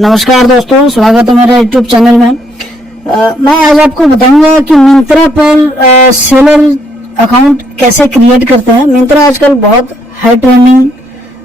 नमस्कार दोस्तों, स्वागत है मेरा यूट्यूब चैनल में। मैं आज आपको बताऊंगा कि मिंत्रा पर सेलर अकाउंट कैसे क्रिएट करते हैं। मिंत्रा आजकल बहुत हाई ट्रेंडिंग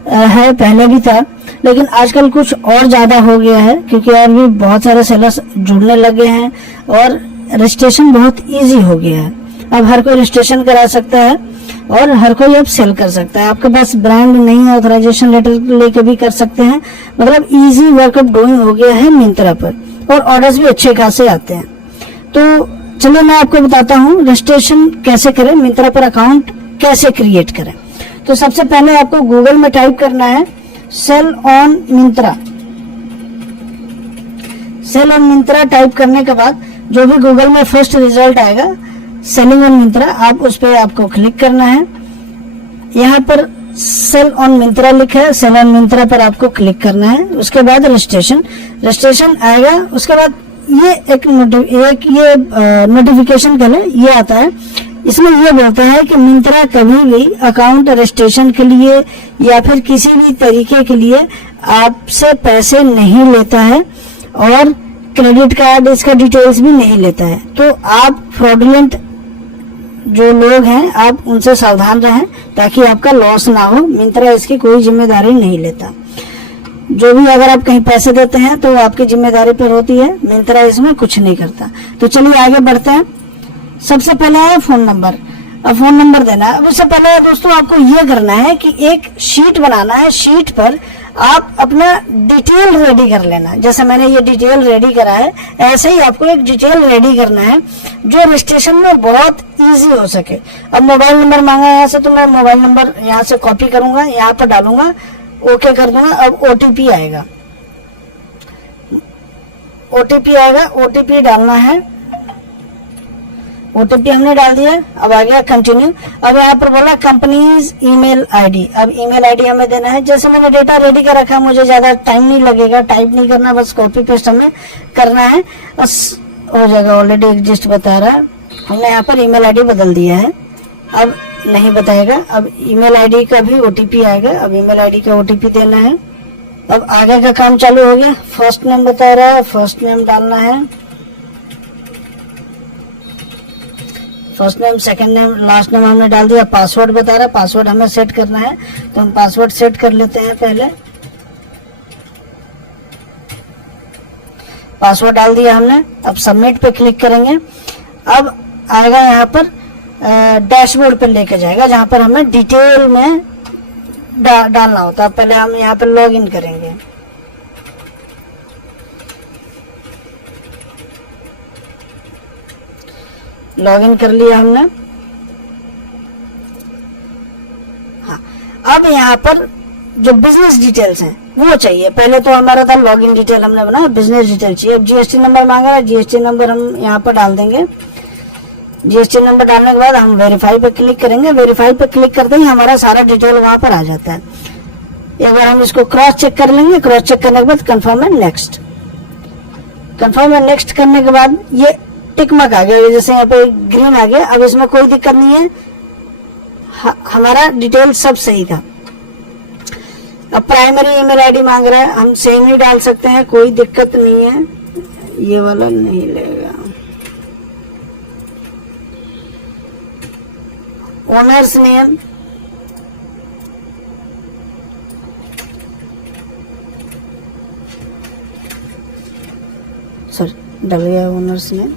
है, पहले भी था लेकिन आजकल कुछ और ज़्यादा हो गया है क्योंकि और भी बहुत सारे सेलर्स जुड़ने लगे हैं और रजिस्ट्रेशन बहुत इजी हो गया है। अब हर कोई रजिस्ट्रेशन करा सकता है और हर कोई अब सेल कर सकता है। आपके पास ब्रांड नहीं है, ऑथराइजेशन लेटर लेके भी कर सकते हैं। मतलब इजी वर्कअप डूइंग हो गया है मिंत्रा पर और ऑर्डर्स भी अच्छे खासे आते हैं। तो चलिए मैं आपको बताता हूँ रजिस्ट्रेशन कैसे करें, मिंत्रा पर अकाउंट कैसे क्रिएट करें। तो सबसे पहले आपको गूगल में टाइप करना है sell on Myntra. Sell on Myntra type करने के बाद जो भी गूगल में फर्स्ट रिजल्ट आएगा सेलिंग ऑन मिंत्रा, आप उस पर आपको क्लिक करना है। यहाँ पर सेल ऑन मिंत्रा लिखा है, सेल ऑन मिंत्रा पर आपको क्लिक करना है। उसके बाद रजिस्ट्रेशन आएगा। उसके बाद ये एक नोटिफिकेशन कल ये आता है। इसमें ये बोलता है कि मिंत्रा कभी भी अकाउंट रजिस्ट्रेशन के लिए या फिर किसी भी तरीके के लिए आपसे पैसे नहीं लेता है और क्रेडिट कार्ड इसका डिटेल्स भी नहीं लेता है। तो आप फ्रॉडुलेंट जो लोग हैं आप उनसे सावधान रहें ताकि आपका लॉस ना हो। मिंत्रा इसकी कोई जिम्मेदारी नहीं लेता। जो भी अगर आप कहीं पैसे देते हैं तो आपकी जिम्मेदारी पर होती है, मिंत्रा इसमें कुछ नहीं करता। तो चलिए आगे बढ़ते हैं। सबसे पहले है फोन नंबर। अब फोन नंबर देना है। अब उससे पहले दोस्तों आपको ये करना है कि एक शीट बनाना है। शीट पर आप अपना डिटेल रेडी कर लेना। जैसे मैंने ये डिटेल रेडी करा है, ऐसे ही आपको एक डिटेल रेडी करना है जो रजिस्ट्रेशन में बहुत इजी हो सके। अब मोबाइल नंबर मांगा यहाँ से, तो मैं मोबाइल नंबर यहाँ से कॉपी करूंगा, यहाँ पर डालूंगा, ओके कर दूंगा। अब ओटीपी आएगा, ओटीपी डालना है। ओटीपी हमने डाल दिया। अब आ गया कंटिन्यू। अब यहाँ पर बोला कंपनीज ईमेल आईडी। अब ईमेल आईडी हमें देना है। जैसे मैंने डेटा रेडी कर रखा है, मुझे ज्यादा टाइम नहीं लगेगा, टाइप नहीं करना, बस कॉपी पेस्ट हमें करना है, बस हो जाएगा। ऑलरेडी एग्जिस्ट बता रहा है, हमने यहाँ पर ईमेल आईडी बदल दिया है। अब नहीं बताएगा। अब ईमेल आईडी का भी ओटीपी आएगा। अब ईमेल आईडी का ओटीपी देना है। अब आगे का काम चालू हो गया। फर्स्ट नेम बता रहा है, फर्स्ट नेम डालना है। First name, second name, last name हमने डाल दिया। पासवर्ड बता रहा है, पासवर्ड हमें सेट करना है, तो हम पासवर्ड सेट कर लेते हैं। पहले पासवर्ड डाल दिया हमने। अब सबमिट पे क्लिक करेंगे। अब आएगा यहाँ पर डैशबोर्ड पर लेके जाएगा जहां पर हमें डिटेल में डालना होता है। पहले हम यहाँ पर लॉग इन करेंगे। लॉगिन कर लिया हमने। हाँ, अब यहाँ पर जो बिजनेस डिटेल्स हैं वो चाहिए। पहले तो हमारा था लॉगिन डिटेल हमने बनाया, बिजनेस डिटेल चाहिए। अब जीएसटी नंबर मांग रहा है, जीएसटी नंबर हम यहाँ पर डाल देंगे। जीएसटी नंबर डालने के बाद हम वेरीफाई पे क्लिक करेंगे। वेरीफाई पे क्लिक करते ही हमारा सारा डिटेल वहां पर आ जाता है। एक बार हम इसको क्रॉस चेक कर लेंगे। क्रॉस चेक करने के बाद confirm and next. Confirm and next करने के बाद ये टिक मार्क आ गया, जैसे यहाँ पे ग्रीन आ गया। अब इसमें कोई दिक्कत नहीं है, हमारा डिटेल सब सही था। अब प्राइमरी ईमेल आईडी मांग रहा है, हम सेम ही डाल सकते हैं, कोई दिक्कत नहीं है। ये वाला नहीं लेगा। ओनर्स नेम, सॉरी डल गया ओनर्स नेम।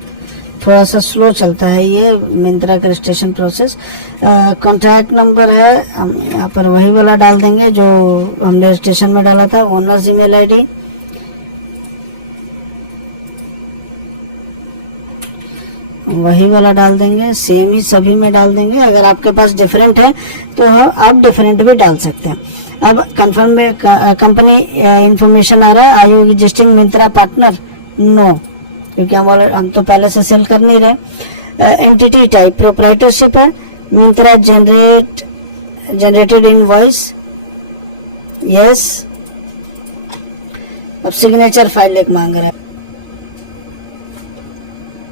थोड़ा सा स्लो चलता है ये मिंत्रा का रजिस्ट्रेशन प्रोसेस। कॉन्टैक्ट नंबर है, हम यहाँ पर वही वाला डाल देंगे जो हमने रजिस्ट्रेशन में डाला था। ओनर्स ईमेल आईडी, वही वाला डाल देंगे। सेम ही सभी में डाल देंगे। अगर आपके पास डिफरेंट है तो आप डिफरेंट भी डाल सकते हैं। अब कंफर्म में कंपनी इंफॉर्मेशन आ रहा है, are you registering Myntra partner? No, क्योंकि हम तो पहले से सेल कर नहीं रहे। एंटिटी टाइप प्रोप्राइटरशिप है। Myntra generated invoice, yes. अब सिग्नेचर फाइल एक मांग रहा है।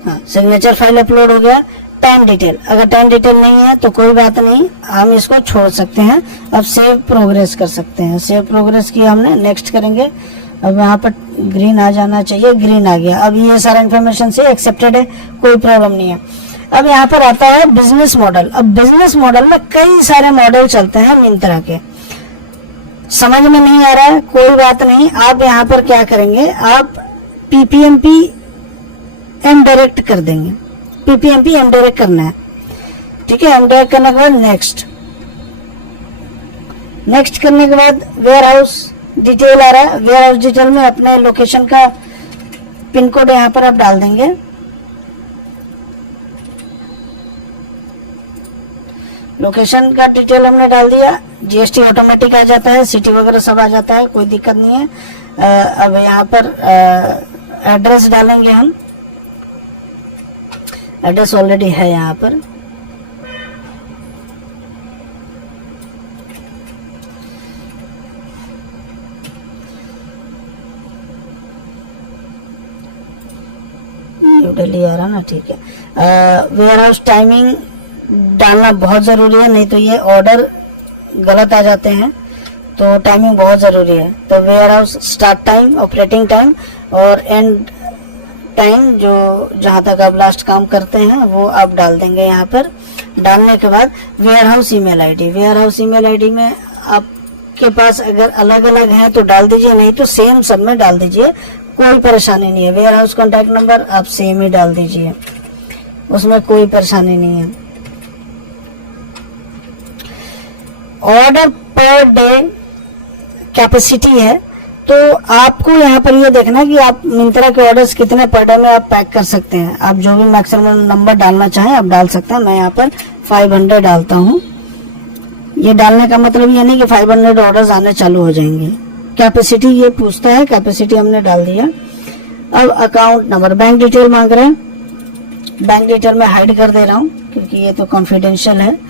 हाँ, सिग्नेचर फाइल अपलोड हो गया। टाइम डिटेल, अगर टाइम डिटेल नहीं है तो कोई बात नहीं, हम इसको छोड़ सकते हैं। अब सेव प्रोग्रेस कर सकते हैं। सेव प्रोग्रेस किया हमने, नेक्स्ट करेंगे। अब यहाँ पर ग्रीन आ जाना चाहिए, ग्रीन आ गया। अब ये सारा इन्फॉर्मेशन से एक्सेप्टेड है, कोई प्रॉब्लम नहीं है। अब यहाँ पर आता है बिजनेस मॉडल। अब बिजनेस मॉडल में कई सारे मॉडल चलते हैं मिंत्रा के। समझ में नहीं आ रहा है, कोई बात नहीं, आप यहाँ पर क्या करेंगे, आप पीपीएमपी एम डायरेक्ट कर देंगे। पीपीएमपी एम डायरेक्ट करना है, ठीक है। एम डायरेक्ट करने के बाद नेक्स्ट करने के बाद वेयर हाउस डिटेल आ रहा है। वेयर हाउस डिटेल में अपने लोकेशन का पिन कोड यहाँ पर आप डाल देंगे। लोकेशन का डिटेल हमने डाल दिया। जीएसटी ऑटोमेटिक आ जाता है, सिटी वगैरह सब आ जाता है, कोई दिक्कत नहीं है। अब यहाँ पर एड्रेस डालेंगे हम। एड्रेस ऑलरेडी है यहाँ पर। न्यू दिल्ली आ रहा ना, ठीक है। वेयर हाउस टाइमिंग डालना बहुत जरूरी है, नहीं तो ये ऑर्डर गलत आ जाते हैं, तो टाइमिंग बहुत जरूरी है। तो warehouse start time, operating time और एंड टाइम, जो जहां तक आप लास्ट काम करते हैं वो आप डाल देंगे यहाँ पर। डालने के बाद warehouse email ID. Warehouse email ID में आपके पास अगर अलग अलग है तो डाल दीजिए, नहीं तो सेम सब में डाल दीजिए, कोई परेशानी नहीं है। वेयर हाउस कॉन्टैक्ट नंबर आप सेम ही डाल दीजिए, उसमें कोई परेशानी नहीं है। ऑर्डर पर डे कैपेसिटी है, तो आपको यहाँ पर ये देखना कि आप मिंत्रा के ऑर्डर्स कितने पर डे में आप पैक कर सकते हैं। आप जो भी मैक्सिमम नंबर डालना चाहें आप डाल सकते हैं। मैं यहाँ पर 500 डालता हूँ। ये डालने का मतलब ये नहीं कि 500 ऑर्डर्स आने चालू हो जाएंगे। कैपेसिटी ये पूछता है, कैपेसिटी हमने डाल दिया। अब अकाउंट नंबर, बैंक डिटेल मांग रहे हैं। बैंक डिटेल में हाइड कर दे रहा हूँ क्योंकि ये तो कॉन्फिडेंशियल है।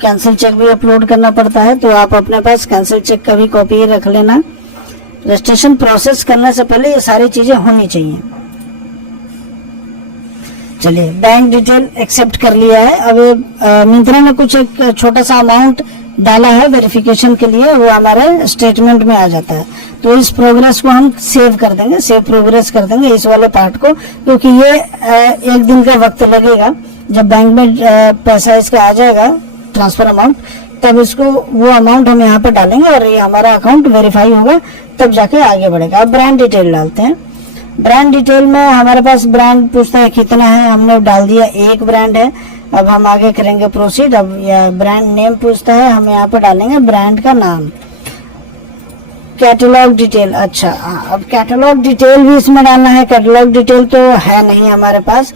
कैंसिल चेक भी अपलोड करना पड़ता है, तो आप अपने पास कैंसिल चेक का भी कॉपी रख लेना। रजिस्ट्रेशन प्रोसेस करने से पहले ये सारी चीजें होनी चाहिए। चलिए, बैंक डिटेल एक्सेप्ट कर लिया है। अब मिंत्रा ने कुछ एक छोटा सा अमाउंट डाला है वेरिफिकेशन के लिए, वो हमारे स्टेटमेंट में आ जाता है। तो इस प्रोग्रेस को हम सेव कर देंगे, सेव प्रोग्रेस कर देंगे इस वाले पार्ट को, क्योंकि ये एक दिन का वक्त लगेगा। जब बैंक में पैसा इसका आ जाएगा ट्रांसफर अमाउंट, तब इसको वो अमाउंट हम यहाँ पर डालेंगे और ये हमारा अकाउंट वेरीफाई होगा, तब जाके आगे बढ़ेगा। अब ब्रांड डिटेल डालते हैं। ब्रांड डिटेल में हमारे पास ब्रांड पूछता है कितना है, हमने डाल दिया, एक ब्रांड है। अब हम आगे करेंगे प्रोसीड। अब ब्रांड नेम पूछता है, हम यहाँ पर डालेंगे ब्रांड का नाम। कैटलॉग डिटेल, अच्छा अब कैटलॉग डिटेल भी इसमें डालना है। कैटलॉग डिटेल तो है नहीं हमारे पास,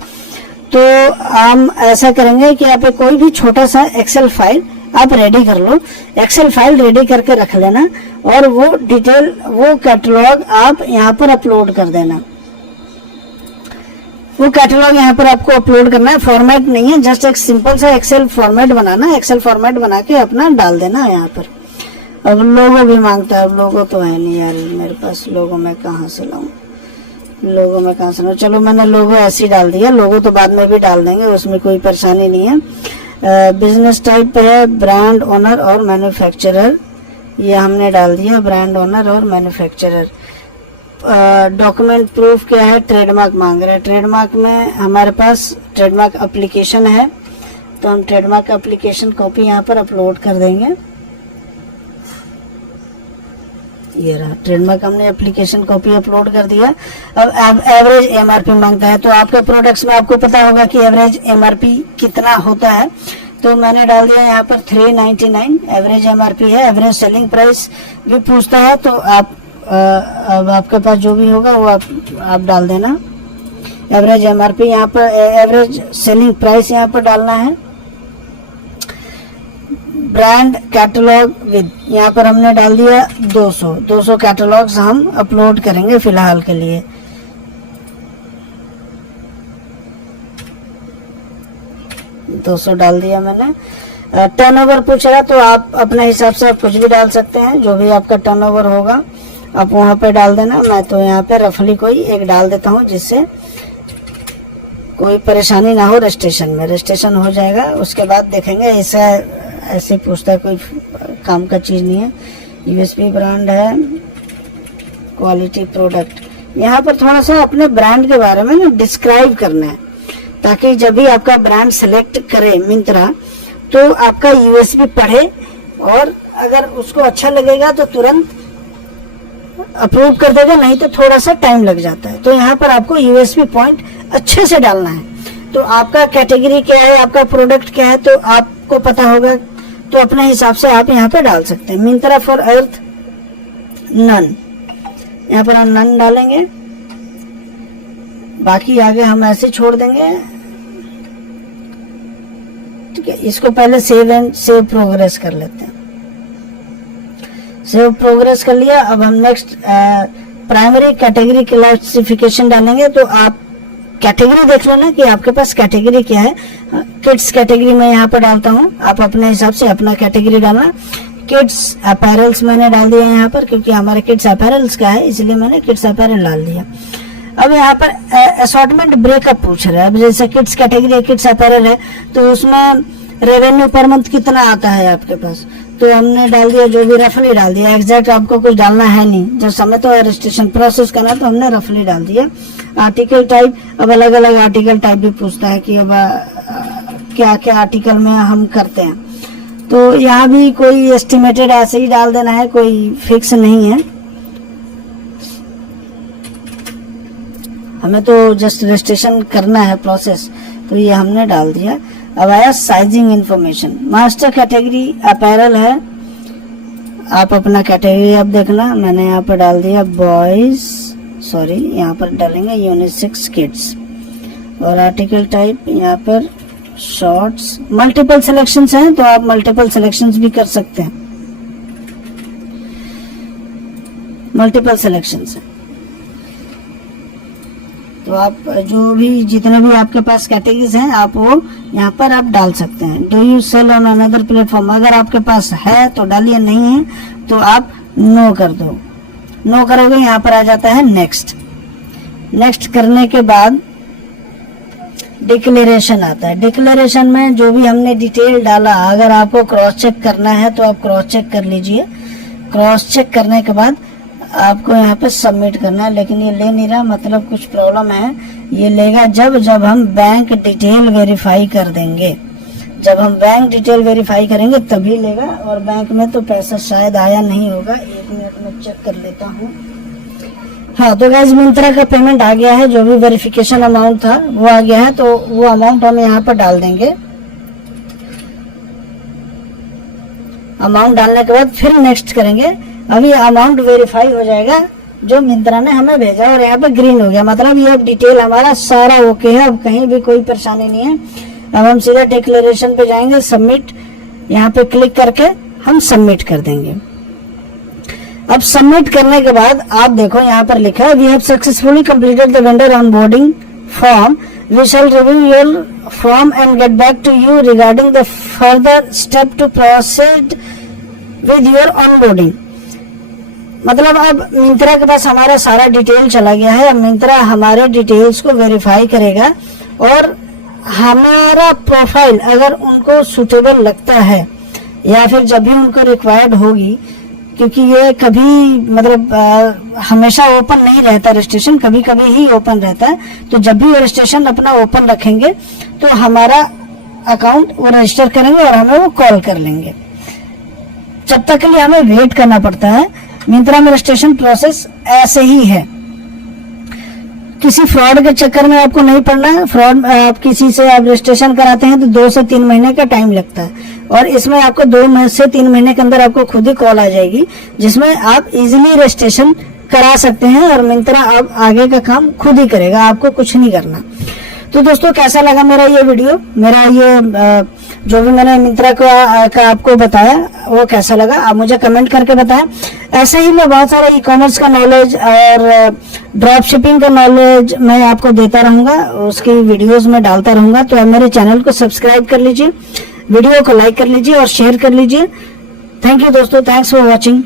तो हम ऐसा करेंगे कि आप कोई भी छोटा सा एक्सेल फाइल आप रेडी कर लो। एक्सेल फाइल रेडी करके रख लेना और वो डिटेल, वो कैटलॉग आप यहाँ पर अपलोड कर देना। वो कैटलॉग यहाँ पर आपको अपलोड करना है। फॉर्मेट नहीं है, जस्ट एक सिंपल सा एक्सेल फॉर्मेट बनाना। एक्सेल फॉर्मेट बना के अपना डाल देना यहाँ पर। अब लोगो भी मांगता है, अब लोगो तो है नहीं यार मेरे पास, लोगो मैं कहाँ से लाऊं, लोगो में कहाँ से लाऊं। चलो मैंने लोगो ऐसे ही डाल दिया, लोगो तो बाद में भी डाल देंगे, उसमें कोई परेशानी नहीं है। बिजनेस टाइप है ब्रांड ओनर और मैन्युफैक्चरर, ये हमने डाल दिया, ब्रांड ओनर और मैन्युफैक्चरर। डॉक्यूमेंट प्रूफ क्या है, ट्रेडमार्क मांग रहे हैं। ट्रेडमार्क में हमारे पास ट्रेडमार्क एप्लीकेशन है, तो हम ट्रेडमार्क एप्लीकेशन कॉपी यहाँ पर अपलोड कर देंगे। ये रहा ट्रेडमार्क, हमने एप्लीकेशन कॉपी अपलोड कर दिया। अब एवरेज एमआरपी मांगता है, तो आपके प्रोडक्ट्स में आपको पता होगा कि एवरेज एमआरपी कितना होता है, तो मैंने डाल दिया यहाँ पर 399 एवरेज एमआरपी है। एवरेज सेलिंग प्राइस भी पूछता है, तो आप अब आपके पास जो भी होगा वो आप डाल देना। एवरेज एमआरपी यहाँ पर, एवरेज सेलिंग प्राइस यहाँ पर डालना है। ब्रांड कैटलॉग विद, यहाँ पर हमने डाल दिया 200 कैटलॉग्स हम अपलोड करेंगे फिलहाल के लिए। $200 डाल दिया मैंने। टर्नओवर पूछ रहा तो आप अपने हिसाब से आप कुछ भी डाल सकते हैं, जो भी आपका टर्नओवर होगा आप वहां पे डाल देना। मैं तो यहाँ पे रफली कोई एक डाल देता हूँ जिससे कोई परेशानी ना हो रजिस्ट्रेशन में। रजिस्ट्रेशन हो जाएगा उसके बाद देखेंगे। ऐसा ऐसे पूछता है, कोई काम का चीज नहीं है। यूएसपी ब्रांड है, क्वालिटी प्रोडक्ट। यहाँ पर थोड़ा सा अपने ब्रांड के बारे में ना डिस्क्राइब करना है, ताकि जब भी आपका ब्रांड सेलेक्ट करे मिंत्रा तो आपका यूएसपी पढ़े, और अगर उसको अच्छा लगेगा तो तुरंत अप्रूव कर देगा, नहीं तो थोड़ा सा टाइम लग जाता है। तो यहाँ पर आपको यूएसपी पॉइंट अच्छे से डालना है। तो आपका कैटेगरी क्या है, आपका प्रोडक्ट क्या है, तो आपको पता होगा, तो अपने हिसाब से आप यहाँ पे डाल सकते हैं। मिंत्रा फॉर अर्थ नन, यहाँ पर हम नन डालेंगे, बाकी आगे हम ऐसे छोड़ देंगे। ठीक है, इसको पहले सेव प्रोग्रेस कर लेते हैं। सेव प्रोग्रेस कर लिया। अब हम नेक्स्ट प्राइमरी कैटेगरी क्लासिफिकेशन डालेंगे। तो आप कैटेगरी देख लेना कि आपके पास कैटेगरी क्या है। किड्स कैटेगरी में यहाँ पर डालता हूँ, आप अपने हिसाब से अपना कैटेगरी डालना। किड्स अपैरल्स मैंने डाल दिया यहाँ पर, क्योंकि हमारे किड्स अपैरल्स का है, इसलिए मैंने किड्स अपैरल डाल दिया। अब यहाँ पर असॉर्टमेंट ब्रेकअप पूछ रहा है। अब जैसे किड्स कैटेगरी किड्स अपैरल है, तो उसमें रेवेन्यू पर मंथ कितना आता है आपके पास, तो हमने डाल दिया, जो भी रफली डाल दिया। एग्जैक्ट आपको कुछ डालना है नहीं, जब समय तो रजिस्ट्रेशन प्रोसेस करना, तो हमने रफली डाल दिया। आर्टिकल टाइप, अब अलग अलग आर्टिकल टाइप भी पूछता है कि अब क्या क्या आर्टिकल में हम करते हैं, तो यहाँ भी कोई एस्टिमेटेड ऐसे ही डाल देना है, कोई फिक्स नहीं है। हमें तो जस्ट रजिस्ट्रेशन करना है प्रोसेस, तो ये हमने डाल दिया। अब आया sizing information. Master category apparel है, आप अपना कैटेगरी अब देखना। मैंने यहाँ पर डाल दिया बॉयज, सॉरी यहाँ पर डालेंगे यूनिसेक्स किड्स। और आर्टिकल टाइप यहाँ पर शॉर्ट्स। मल्टीपल सिलेक्शंस हैं, तो आप मल्टीपल सिलेक्शंस भी कर सकते हैं। मल्टीपल सिलेक्शंस हैं, तो आप जो भी जितने भी आपके पास कैटेगरीज हैं, आप वो यहाँ पर आप डाल सकते हैं। Do you sell on another platform, अगर आपके पास है तो डालिए, नहीं है तो आप नो कर दो। नो करोगे, यहाँ पर आ जाता है नेक्स्ट। नेक्स्ट करने के बाद डिक्लेरेशन आता है। डिक्लेरेशन में जो भी हमने डिटेल डाला, अगर आपको क्रॉस चेक करना है तो आप क्रॉस चेक कर लीजिए। क्रॉस चेक करने के बाद आपको यहाँ पे सबमिट करना है, लेकिन ये ले नहीं रहा, मतलब कुछ प्रॉब्लम है। ये लेगा जब हम बैंक डिटेल वेरीफाई कर देंगे। जब हम बैंक डिटेल वेरीफाई करेंगे तभी लेगा, और बैंक में तो पैसा शायद आया नहीं होगा। 1 मिनट में चेक कर लेता हूँ। हाँ, तो गाइस मिंत्रा का पेमेंट आ गया है, जो भी वेरिफिकेशन अमाउंट था वो आ गया है, तो वो अमाउंट हम यहाँ पर डाल देंगे। अमाउंट डालने के बाद फिर नेक्स्ट करेंगे। अभी अमाउंट वेरीफाई हो जाएगा जो मिंत्रा ने हमें भेजा, और यहाँ पे ग्रीन हो गया, मतलब ये अब डिटेल हमारा सारा ओके है, अब कहीं भी कोई परेशानी नहीं है। अब हम सीधा डिक्लेरेशन पे जाएंगे, सबमिट, यहाँ पे क्लिक करके हम सबमिट कर देंगे। अब सबमिट करने के बाद आप देखो यहाँ पर लिखा है, we have successfully completed the vendor onboarding form, we shall review your form and get back to you regarding the further step to proceed with your onboarding. मतलब अब मिंत्रा के पास हमारा सारा डिटेल चला गया है। अब मिंत्रा हमारे डिटेल्स को वेरीफाई करेगा, और हमारा प्रोफाइल अगर उनको सुटेबल लगता है, या फिर जब भी उनको रिक्वायर्ड होगी, क्योंकि ये कभी मतलब हमेशा ओपन नहीं रहता रजिस्ट्रेशन, कभी कभी ही ओपन रहता है, तो जब भी रजिस्ट्रेशन अपना ओपन रखेंगे तो हमारा अकाउंट वो रजिस्टर करेंगे और हमें वो कॉल कर लेंगे। जब तक के लिए हमें वेट करना पड़ता है। मिंत्रा में रजिस्ट्रेशन प्रोसेस ऐसे ही है, किसी फ्रॉड के चक्कर में आपको नहीं पड़ना है। फ्रॉड आप किसी से आप रजिस्ट्रेशन कराते हैं तो 2 से 3 महीने का टाइम लगता है, और इसमें आपको 2 से 3 महीने के अंदर आपको खुद ही कॉल आ जाएगी, जिसमें आप इजीली रजिस्ट्रेशन करा सकते हैं, और मिंत्रा अब आगे का काम खुद ही करेगा, आपको कुछ नहीं करना। तो दोस्तों कैसा लगा मेरा ये वीडियो, मेरा ये जो भी मैंने मिंत्रा का आपको बताया वो कैसा लगा आप मुझे कमेंट करके बताएं। ऐसे ही मैं बहुत सारा ई-कॉमर्स का नॉलेज और ड्रॉप शिपिंग का नॉलेज मैं आपको देता रहूंगा, उसकी वीडियोस में डालता रहूंगा। तो आप मेरे चैनल को सब्सक्राइब कर लीजिए, वीडियो को लाइक कर लीजिए और शेयर कर लीजिए। थैंक यू दोस्तों, थैंक्स फॉर वॉचिंग।